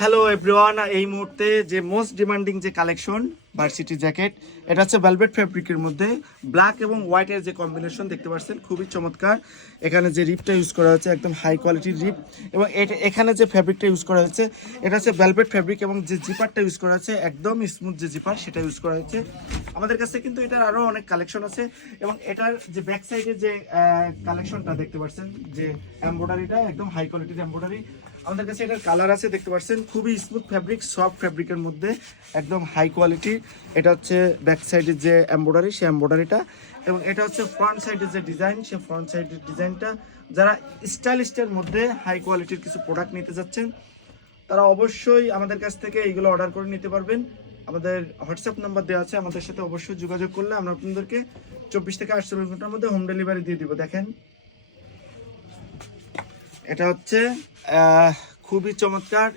Hello everyone, এই মুহূর্তে যে মোস্ট ডিমান্ডিং যে কালেকশন ভার্সিটি জ্যাকেট, এটা হচ্ছে ভেলভেট ফ্যাব্রিকের মধ্যে ব্ল্যাক এবং হোয়াইটের যে কম্বিনেশন দেখতে পাচ্ছেন, খুবই চমৎকার। এখানে যে রিপটা ইউজ করা হচ্ছে একদম হাই কোয়ালিটির রিপ, এবং এখানে যে ফ্যাব্রিকটা ইউজ করা হচ্ছে এটা হচ্ছে ভেলভেট ফ্যাব্রিক, এবং যে জিপারটা ইউজ করা হচ্ছে একদম স্মুথ যে জিপার সেটা ইউজ করা হচ্ছে। আমাদের কাছে কিন্তু এটার আরও অনেক কালেকশন আছে, এবং এটার যে ব্যাক সাইডে যে কালেকশনটা দেখতে পাচ্ছেন, যে এমব্রয়ডারিটা একদম হাই কোয়ালিটির এমব্রয়ডারি। আমাদের কাছে এটার কালার আছে, দেখতে পাচ্ছেন খুবই স্মুথ ফ্যাব্রিক, সফট ফ্যাব্রিকের মধ্যে একদম হাই কোয়ালিটি। এটা হচ্ছে ব্যাক সাইডের যে এমব্রয়ডারি, সেই এমব্রয়ডারিটা, এবং এটা হচ্ছে ফ্রন্ট সাইডের যে ডিজাইন, সেই ফ্রন্ট সাইডের ডিজাইনটা। যারা স্টাইলিস্টের মধ্যে হাই কোয়ালিটির কিছু প্রোডাক্ট নিতে যাচ্ছেন, তারা অবশ্যই আমাদের কাছ থেকে এইগুলো অর্ডার করে নিতে পারবেন। আমাদের হোয়াটসঅ্যাপ নাম্বার দেওয়া আছে, আমাদের সাথে অবশ্যই যোগাযোগ করলে আমরা আপনাদেরকে 24 থেকে 48 ঘন্টার মধ্যে হোম ডেলিভারি দিয়ে দিব। দেখেন, এটা হচ্ছে খুবই চমৎকার